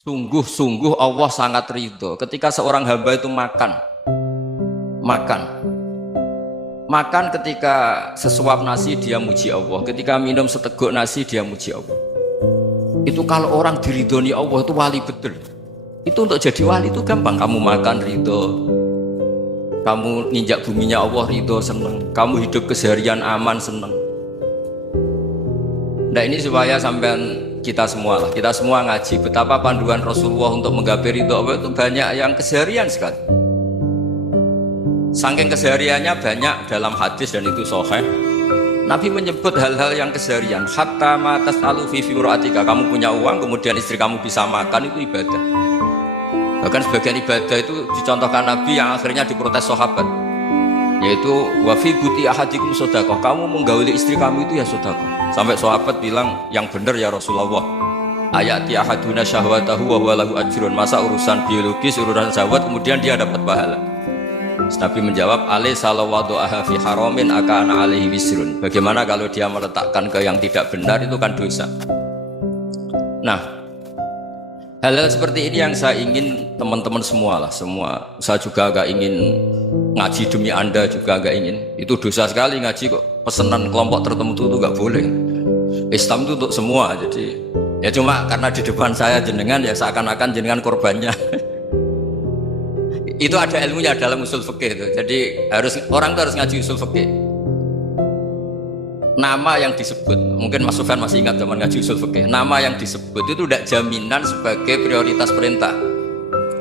Sungguh-sungguh Allah sangat ridho ketika seorang hamba itu makan makan ketika sesuap nasi dia muji Allah, ketika minum seteguk nasi dia muji Allah. Itu kalau orang diridhoni Allah itu wali betul. Itu untuk jadi wali itu gampang. Kamu makan ridho, kamu ninjak buminya Allah ridho seneng, kamu hidup keseharian aman seneng. Nah ini supaya sampean kita semua ngaji betapa panduan Rasulullah untuk menggapai ridho Allah itu banyak yang keseharian sekali. Saking kesehariannya banyak dalam hadis dan itu sahih. Nabi menyebut hal-hal yang keseharian. Hatta ma tas'alu fi firatika, kamu punya uang kemudian istri kamu bisa makan, itu ibadah. Bahkan sebagian ibadah itu dicontohkan Nabi yang akhirnya diprotes sahabat, yaitu wa fi buti ahadikum sedekah, kamu menggauli istri kamu itu ya sedekah. Sampai sahabat bilang, yang benar ya Rasulullah, ayati ahaduna syahwatahu wa huwa lahu ajrun, masa urusan biologis, urusan syahwat kemudian dia dapat pahala. Nabi menjawab, alaysa law wada'aha fi haramin akana alaihi wisrun, bagaimana kalau dia meletakkan ke yang tidak benar, itu kan dosa. Nah, hal-hal seperti ini yang saya ingin teman-teman semua, saya juga agak ingin ngaji demi Anda, juga agak ingin. Itu dosa sekali ngaji kok pesanan kelompok tertentu itu gak boleh. Islam itu untuk semua, jadi ya cuma karena di depan saya jenengan ya seakan-akan jenengan korbannya. Itu ada ilmunya dalam usul fikih itu. Jadi orang itu harus ngaji usul fikih. Nama yang disebut, mungkin Mas Sufyan masih ingat zaman ngaji usul fikih, nama yang disebut itu tidak jaminan sebagai prioritas perintah.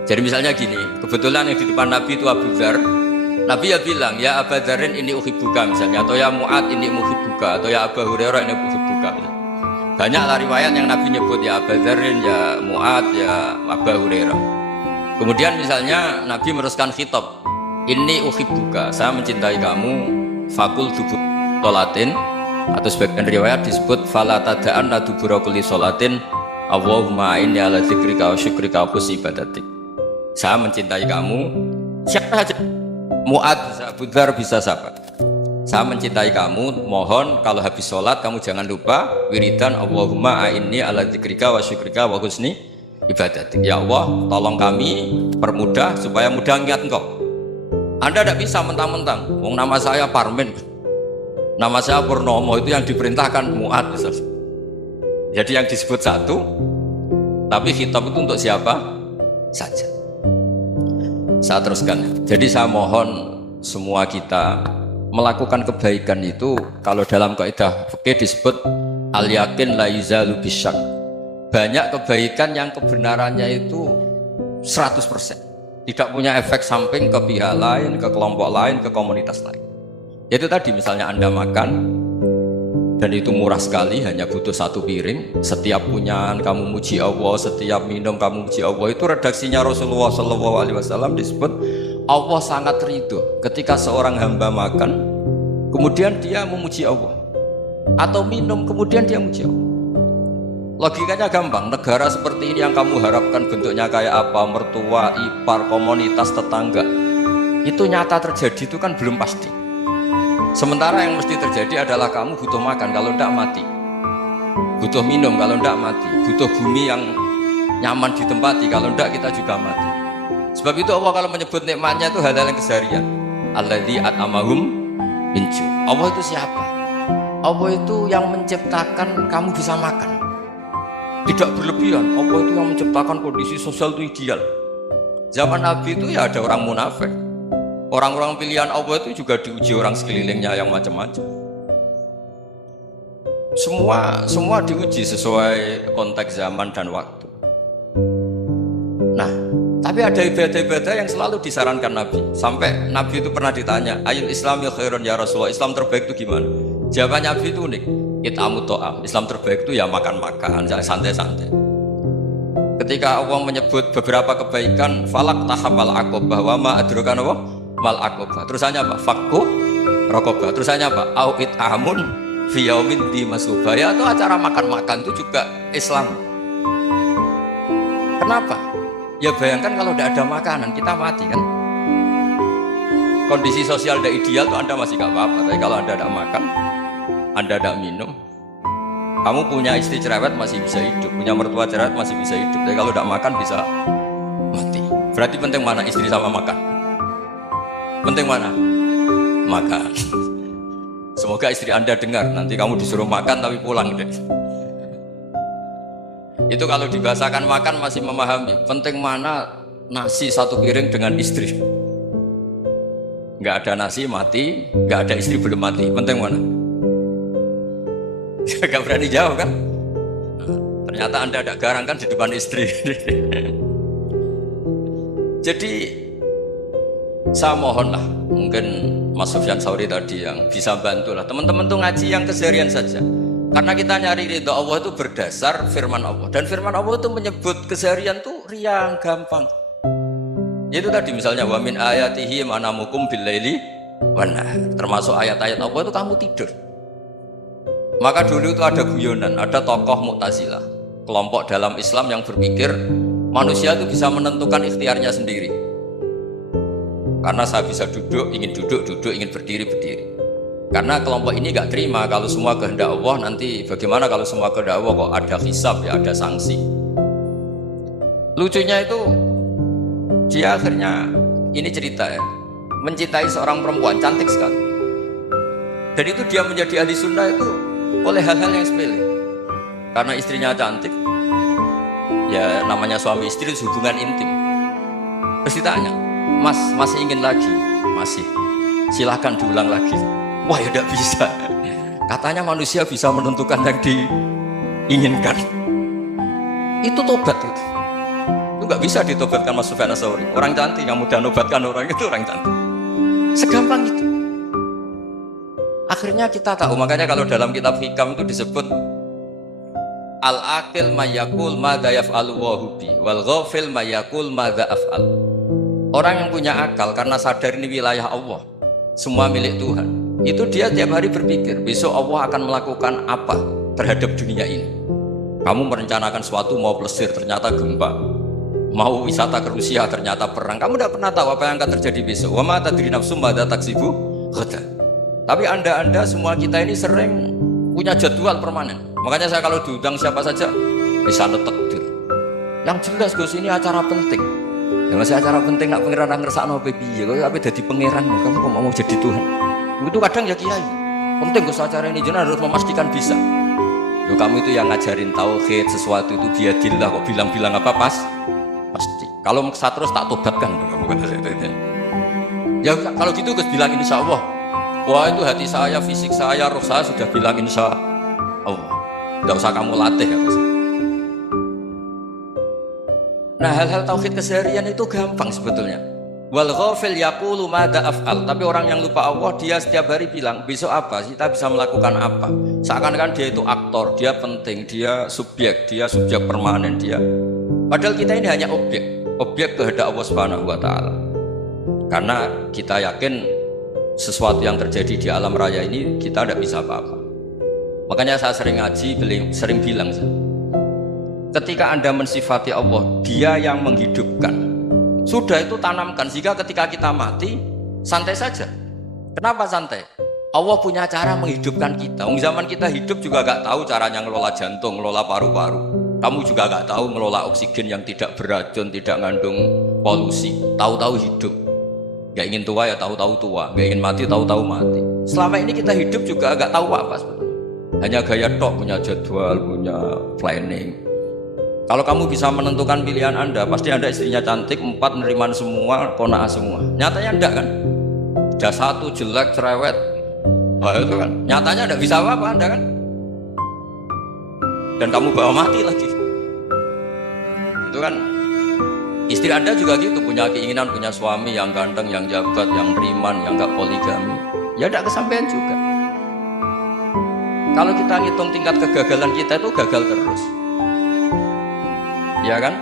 Jadi misalnya gini, kebetulan yang di depan Nabi itu Abu Dzar, Nabi ya bilang, ya Abu Dzarin ini uhibbuka misalnya, atau ya Mu'ad ini uhibbuka, atau ya Abu Hurairah ini uhibbuka. Banyaklah riwayat yang Nabi nyebut ya Abu Dzarin, ya Mu'ad, ya Abu Hurairah. Kemudian misalnya Nabi meneruskan khitab, ini uhibbuka, saya mencintai kamu, fakul dubur sholatin, atau sebagian riwayat disebut fala tada'anna dubura kulli sholatin Allahumma inni ala dzikrika wa syukrika wa husni ibadatik. Saya mencintai kamu, siapa saja, Mu'ad bisa, Abu Dzar bisa siapa. Saya mencintai kamu, mohon kalau habis sholat kamu jangan lupa wiridan Allahumma inni ala dzikrika wa syukrika wa husni ibadatik. Ya Allah, tolong kami permudah supaya mudah ingat Engkau. Anda tidak bisa mentang-mentang, wong nama saya Parmin, nama saya Purnomo, itu yang diperintahkan Mu'ad. Jadi yang disebut satu, tapi khitab itu untuk siapa saja. Saya teruskan. Jadi saya mohon semua kita melakukan kebaikan itu, kalau dalam kaidah fikih disebut al yakin la yuzalu bisyak. Banyak kebaikan yang kebenarannya itu 100%, tidak punya efek samping ke pihak lain, ke kelompok lain, ke komunitas lain. Yaitu tadi misalnya Anda makan dan itu murah sekali, hanya butuh satu piring, setiap punyaan kamu muji Allah, setiap minum kamu muji Allah. Itu redaksinya Rasulullah SAW disebut Allah sangat ridho ketika seorang hamba makan kemudian dia memuji Allah, atau minum kemudian dia muji Allah. Logikanya gampang, negara seperti ini yang kamu harapkan bentuknya kayak apa, mertua, ipar, komunitas, tetangga, itu nyata terjadi itu kan belum pasti. Sementara yang mesti terjadi adalah kamu butuh makan, kalau tidak mati, butuh minum, kalau tidak mati, butuh bumi yang nyaman ditempati, kalau tidak kita juga mati. Sebab itu Allah kalau menyebut nikmatnya itu hal-hal yang keseharian. Alladzi at'amahum min ju'. Allah itu siapa? Allah itu yang menciptakan kamu bisa makan, tidak berlebihan. Allah itu yang menciptakan kondisi sosial itu ideal. Zaman Nabi itu ya ada orang munafik, orang-orang pilihan Allah itu juga diuji orang sekelilingnya yang macam-macam. Semua diuji sesuai konteks zaman dan waktu. Nah, tapi ada ibadah-ibadah yang selalu disarankan Nabi. Sampai Nabi itu pernah ditanya, ayul islami khairun ya Rasulullah, Islam terbaik itu gimana? Jawaban Nabi itu unik, it'amu to'am, Islam terbaik itu ya makan-makan, santai-santai. Ketika Allah menyebut beberapa kebaikan, falak tahapal aqobah wa ma adrokan apa? Mal aqobah. Terusannya apa? Fakku rokobah. Terusannya apa? Au it'amun fi yaumin di masubah. Ya itu acara makan-makan itu juga Islam. Kenapa? Ya bayangkan kalau tidak ada makanan kita mati kan. Kondisi sosial tidak ideal tuh Anda masih gak apa-apa, tapi kalau Anda tidak makan, Anda tidak minum, Kamu punya istri cerewet masih bisa hidup, punya mertua cerewet masih bisa hidup. Tapi kalau tidak makan bisa mati. Berarti penting mana istri sama makan? Penting mana? Makan. Semoga istri Anda dengar, nanti kamu disuruh makan tapi pulang deh. Itu kalau dibahasakan makan masih memahami. Penting mana nasi satu piring dengan istri. Nggak ada nasi mati, nggak ada istri belum mati. Penting mana? Gak berani jawab kan? Ternyata Anda ada garang kan di depan istri. Jadi saya mohonlah, mungkin Mas Sufyan Sauri tadi yang bisa bantu lah. Teman-teman tuh ngaji yang keseharian saja. Karena kita nyari ridho Allah itu berdasar firman Allah. Dan firman Allah itu menyebut keseharian tuh riang, gampang. Itu tadi misalnya wa min ayatihi manamukum billaili wan nahar. Termasuk ayat-ayat Allah itu kamu tidur. Maka dulu itu ada guyonan, ada tokoh Mu'tazilah, kelompok dalam Islam yang berpikir manusia itu bisa menentukan ikhtiarnya sendiri. Karena saya bisa duduk, ingin duduk, ingin berdiri, berdiri. Karena kelompok ini gak terima kalau semua kehendak Allah, nanti bagaimana kalau semua kehendak Allah kok ada hisab ya, ada sanksi. Lucunya itu dia akhirnya, ini cerita ya, mencintai seorang perempuan cantik sekali. Dan itu dia menjadi ahli sunnah itu oleh hal-hal yang sepele. Karena istrinya cantik, ya namanya suami istri itu hubungan intim. Terus ditanya, Mas, masih ingin lagi? Masih. Silahkan diulang lagi. Wah ya tidak bisa. Katanya manusia bisa menentukan yang diinginkan. Itu tobat itu. Itu nggak bisa ditobatkan Mas Sufyan Ats-Tsauri. Orang cantik yang mudah nobatkan orang itu orang cantik. Segampang itu. Akhirnya kita tahu, makanya kalau dalam kitab Hikam itu disebut al-aqil mayakul madza yaf'alu wa hubi wal ghafil mayakul madza af'al. Orang yang punya akal karena sadar ini wilayah Allah, semua milik Tuhan, itu dia tiap hari berpikir besok Allah akan melakukan apa terhadap dunia ini. Kamu merencanakan suatu mau plesir ternyata gempa, mau wisata ke Rusia ternyata perang. Kamu tidak pernah tahu apa yang akan terjadi besok. Wa ma tadri nafsum madza taksibu ghadan. Tapi anda semua kita ini sering punya jadwal permanen. Makanya saya kalau diundang siapa saja bisa netekdir. Yang jelas Gus ini acara penting. Ya masih acara penting nak pangeran ngersakno piye? Kok ape dadi pangeran kamu kok mau jadi Tuhan. Itu kadang ya kiai. Penting Gus acara ini jenengan harus memastikan bisa. Loh, kamu itu yang ngajarin tauhid sesuatu itu biadillah kok bilang-bilang apa pas? Pasti. Kalau maksa terus tak tobatkan. Ya kalau gitu Gus bilang insyaallah. Wah itu hati saya, fisik saya, roh saya sudah bilang insya Allah. Tidak usah kamu latih kata saya. Nah hal-hal tauhid keseharian itu gampang sebetulnya. Wal ghafil yaqulu madza af'al. Tapi orang yang lupa Allah dia setiap hari bilang besok apa? Kita bisa melakukan apa? Seakan-akan dia itu aktor, dia penting, dia subjek permanen dia. Padahal kita ini hanya objek kehendak Allah Subhanahu wa taala. Karena kita yakin sesuatu yang terjadi di alam raya ini kita tidak bisa apa-apa. Makanya saya sering ngaji, sering bilang ketika Anda mensifati Allah, dia yang menghidupkan, sudah itu tanamkan sehingga ketika kita mati santai saja. Kenapa santai? Allah punya cara menghidupkan kita. Zaman kita hidup juga gak tahu caranya ngelola jantung, ngelola paru-paru. Kamu juga gak tahu ngelola oksigen yang tidak beracun, tidak mengandung polusi. Tahu-tahu hidup. Gak ingin tua ya tahu-tahu tua, gak ingin mati tahu-tahu mati. Selama ini kita hidup juga agak tahu apa sebetulnya. Hanya gaya tok, punya jadwal, punya planning. Kalau kamu bisa menentukan pilihan Anda, pasti Anda istrinya cantik, 4 neriman semua, kona'ah semua. Nyatanya enggak kan? Ada 1 jelek, cerewet. Oh itu kan. Nyatanya enggak bisa apa-apa Anda kan? Dan kamu bawa mati lagi. Itu kan. Istri Anda juga gitu, punya keinginan punya suami yang ganteng, yang jabat, yang beriman, yang gak poligami. Ya tidak kesampaian juga. Kalau kita ngitung tingkat kegagalan kita itu gagal terus. Ya kan?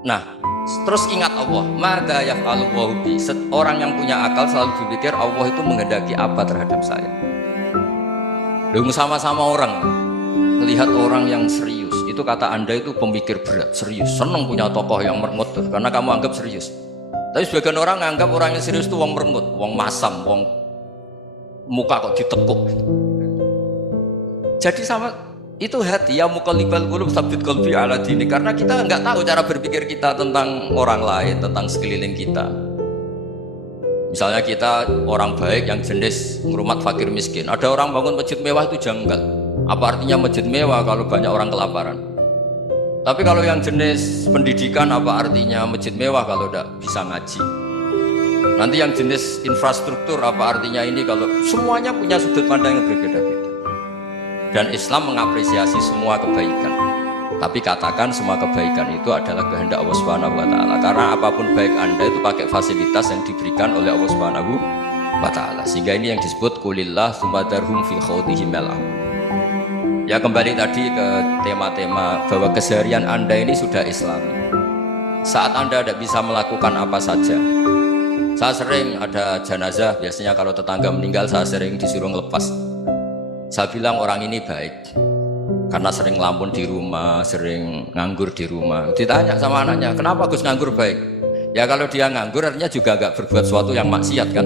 Nah, terus ingat Allah. Maka yaf'alu wa bi. Orang yang punya akal selalu berpikir Allah itu menghendaki apa terhadap saya. Lalu sama-sama orang melihat orang yang serius, itu kata Anda itu pemikir berat, serius, senang punya tokoh yang mermut karena kamu anggap serius. Tapi sebagian orang anggap orang yang serius itu wong mermut, wong masam, wong muka kok ditekuk. Jadi sama Itu hati, ya muqallibal qulub tsabbit qalbi ala dini. Karena kita nggak tahu cara berpikir kita tentang orang lain, tentang sekeliling kita. Misalnya kita orang baik yang jenis ngurmat fakir miskin. Ada orang bangun masjid mewah itu janggal. Apa artinya masjid mewah kalau banyak orang kelaparan? Tapi kalau yang jenis pendidikan, apa artinya masjid mewah kalau tidak bisa ngaji? Nanti yang jenis infrastruktur, apa artinya ini kalau semuanya punya sudut pandang yang berbeda-beda. Dan Islam mengapresiasi semua kebaikan. Tapi katakan semua kebaikan itu adalah kehendak Allah Subhanahu wa taala. Karena apapun baik Anda itu pakai fasilitas yang diberikan oleh Allah Subhanahu wa taala. Sehingga ini yang disebut kulillah sumadarhum fi khawdihim al. Ya, kembali tadi ke tema-tema bahwa keseharian Anda ini sudah Islami. Saat Anda tidak bisa melakukan apa saja. Saya sering ada jenazah, biasanya kalau tetangga meninggal saya sering disuruh ngelepas. Saya bilang orang ini baik karena sering ngelamun di rumah, sering nganggur di rumah. Ditanya sama anaknya, kenapa Gus nganggur baik? Ya kalau dia nganggur artinya juga gak berbuat sesuatu yang maksiat kan?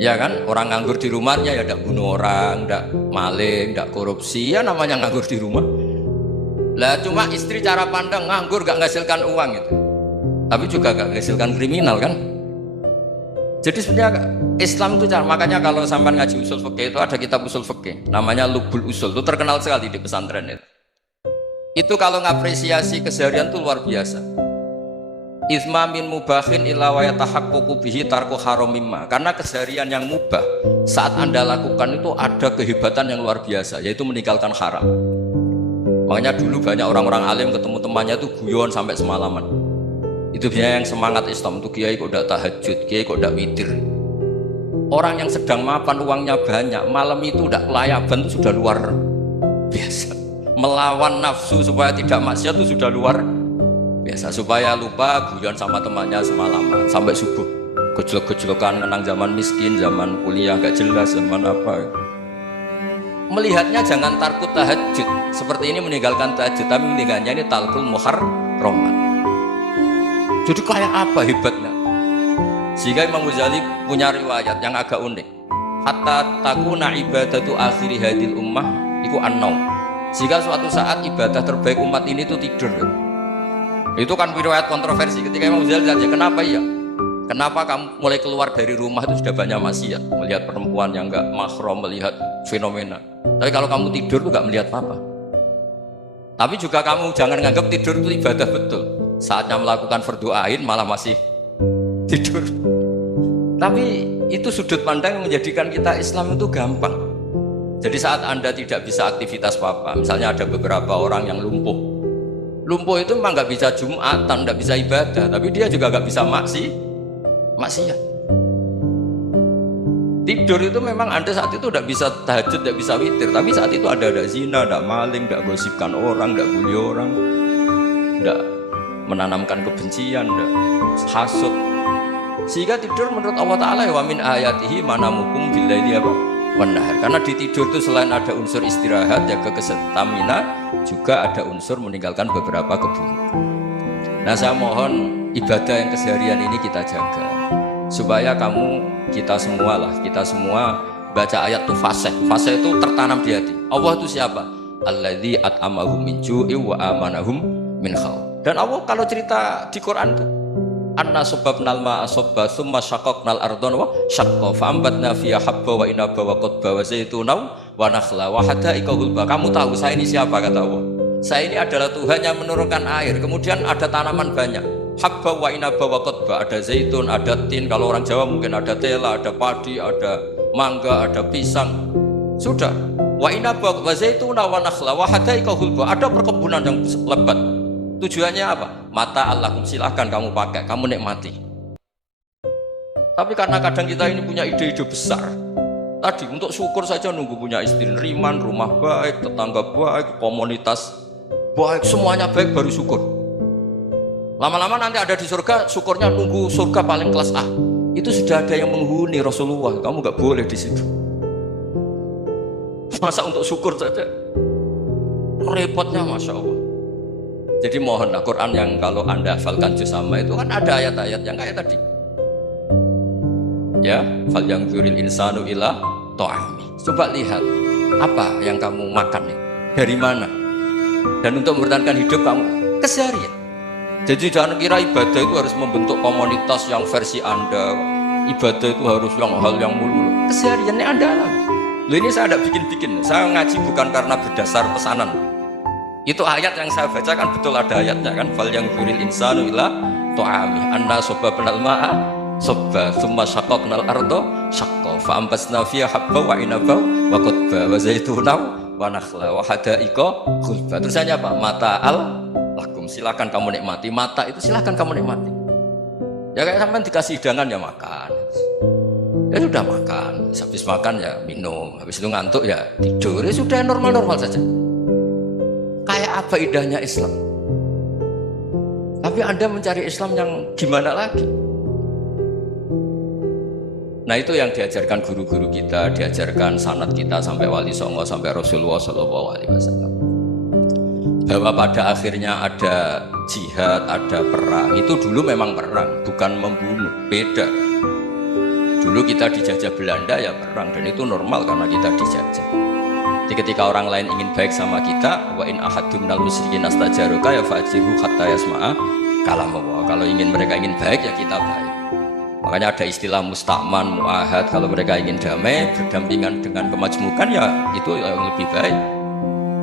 Ya kan, orang nganggur di rumahnya ya tidak bunuh orang, tidak maling, tidak korupsi, ya namanya nganggur di rumah. Lah cuma istri cara pandang nganggur gak menghasilkan uang itu, tapi juga gak menghasilkan kriminal kan? Jadi sebenarnya Islam itu cara, makanya kalau sampai ngaji usul fikih itu ada kitab usul fikih namanya Lubul Usul, itu terkenal sekali di pesantren itu. Itu kalau ngapresiasi keseharian itu luar biasa. Itsma min mubahin illa wa yatahaqququ bihi tarku haramimma. Karena keseharian yang mubah saat Anda lakukan itu ada kehebatan yang luar biasa, yaitu meninggalkan haram. Makanya dulu banyak orang-orang alim ketemu temannya itu guyon sampai semalaman. Itu biasanya yang semangat Islam itu, kiai kok tidak tahajud, kiai kok tidak witir. Orang yang sedang mapan uangnya banyak, malam itu tidak kelayaban itu sudah luar biasa. Melawan nafsu supaya tidak maksiat itu sudah luar biasa. Supaya lupa guyon sama temannya semalaman sampai subuh. Gejlok-gejlokan kenang zaman miskin, zaman kuliah gak jelas, zaman apa. Melihatnya jangan tarkut tahajud seperti ini, meninggalkan tahajud, tapi meninggalkannya ini talqul muharramat. Jadi kayak apa hebatnya? Sehingga Imam Ghazali punya riwayat yang agak unik. Hatta takuna ibadatu akhiri hadil ummah iku an-naum. Sehingga suatu saat ibadah terbaik umat ini itu tidur. Itu kan riwayat kontroversi. Ketika Imam Ghazali tanya, kenapa iya? Kenapa kamu mulai keluar dari rumah itu sudah banyak maksiat, melihat perempuan yang enggak mahram, melihat fenomena. Tapi kalau kamu tidur itu enggak melihat apa-apa. Tapi juga kamu jangan nganggap tidur itu ibadah betul. Saatnya melakukan fardu ain malah masih tidur. Tapi itu sudut pandang yang menjadikan kita Islam itu gampang. Jadi saat Anda tidak bisa aktivitas apa-apa, misalnya ada beberapa orang yang lumpuh. Lumpuh itu memang nggak bisa Jumatan, nggak bisa ibadah, tapi dia juga nggak bisa maksiat. Tidur itu memang Anda saat itu tidak bisa tahajud, tidak bisa witir, tapi saat itu ada zina, ada maling, tidak gosipkan orang, tidak bully orang, tidak menanamkan kebencian, tidak hasud. Sehingga tidur menurut Allah Ta'ala wa min ayatihi manamukum billaili apa wan-nahar. Karena di tidur itu selain ada unsur istirahat, jaga kestamina, juga ada unsur meninggalkan beberapa keburukan. Nah, saya mohon ibadah yang keseharian ini kita jaga supaya kita semua baca ayat itu fase itu tertanam di hati. Allah itu siapa? Alladzi at'amahum min ju'i wa amanahum min khauf. Dan Allah kalau cerita di Quran itu anna subbabnal ma'a subba tsumma syaqqaqnal ardha wa syaqqa fa'ambatna fiha habba wa inaba wa qadba wa zaituna wa nakhla wa hadaiqa gulba. Kamu tahu saya ini siapa, kata Allah? Saya ini adalah Tuhan yang menurunkan air, kemudian ada tanaman banyak, habba wa inaba wa qadba, ada zaitun, ada tin, kalau orang Jawa mungkin ada tela, ada padi, ada mangga, ada pisang. Sudah. Wa inaba wa zaituna wa nakhla wa hadaiqa gulba, ada perkebunan yang lebat. Tujuannya apa? Mata Allahum, silahkan kamu pakai, kamu nikmati. Tapi karena kadang kita ini punya ide-ide besar. Tadi untuk syukur saja nunggu punya istri riman, rumah baik, tetangga baik, komunitas baik, semuanya baik baru syukur. Lama-lama nanti ada di surga, syukurnya nunggu surga paling kelas A. Itu sudah ada yang menghuni Rasulullah, kamu nggak boleh di situ. Masa untuk syukur saja repotnya, masya Allah. Jadi mohonlah Quran yang kalau Anda hafalkan juz amma itu kan ada ayat-ayat yang kayak tadi. Ya, fal yang dzuril insanu ila ta'ami. Coba lihat Apa yang kamu makan nih? Dari mana? Dan untuk mempertahankan hidup kamu keseharian. Jadi jangan kira ibadah itu harus membentuk komunitas yang versi Anda. Ibadah itu harus yang hal yang mulu. Kesehariannya Anda alami. Loh, ini saya tidak bikin-bikin. Saya ngaji bukan karena berdasar pesanan. Itu ayat yang saya baca kan betul ada ayatnya kan. Fal yang yuril insanu ila ta'ami anna sobabnal ma'a sobba thumma syaqaqnal ardo syaqqa fa ambasna fiha habba wa inaba wa qadba wa zaituna wa nakhla wa hada'iqa khulba. Tulisannya apa? Mata'al lakum, silakan kamu nikmati. Mata itu silakan kamu nikmati. Ya kayak sampean dikasih hidangan ya makan. Ya sudah makan, habis makan ya minum, habis itu ngantuk ya tidur. Ya sudah normal-normal saja. Kayak apa indahnya Islam? Tapi Anda mencari Islam yang gimana lagi? Nah itu yang diajarkan guru-guru kita, diajarkan sanad kita sampai Wali Songo, sampai Rasulullah SAW. Bahwa pada akhirnya ada jihad, ada perang. Itu dulu memang perang, bukan membunuh, beda. Dulu kita dijajah Belanda ya perang, dan itu normal karena kita dijajah. Jadi ketika orang lain ingin baik sama kita, wa in ahadum minal musyrikin astajaruka ya fajiru hatta yasma'a kalam Allah. Kalau mereka ingin baik ya kita baik. Makanya ada istilah musta'man, mu'ahad. Kalau mereka ingin damai, berdampingan dengan kemajmukan ya itu yang lebih baik.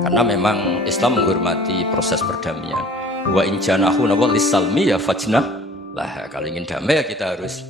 Karena memang Islam menghormati proses perdamaian. Wa in janahu lis-salmi ya fajnah lah. Kalau ingin damai ya kita harus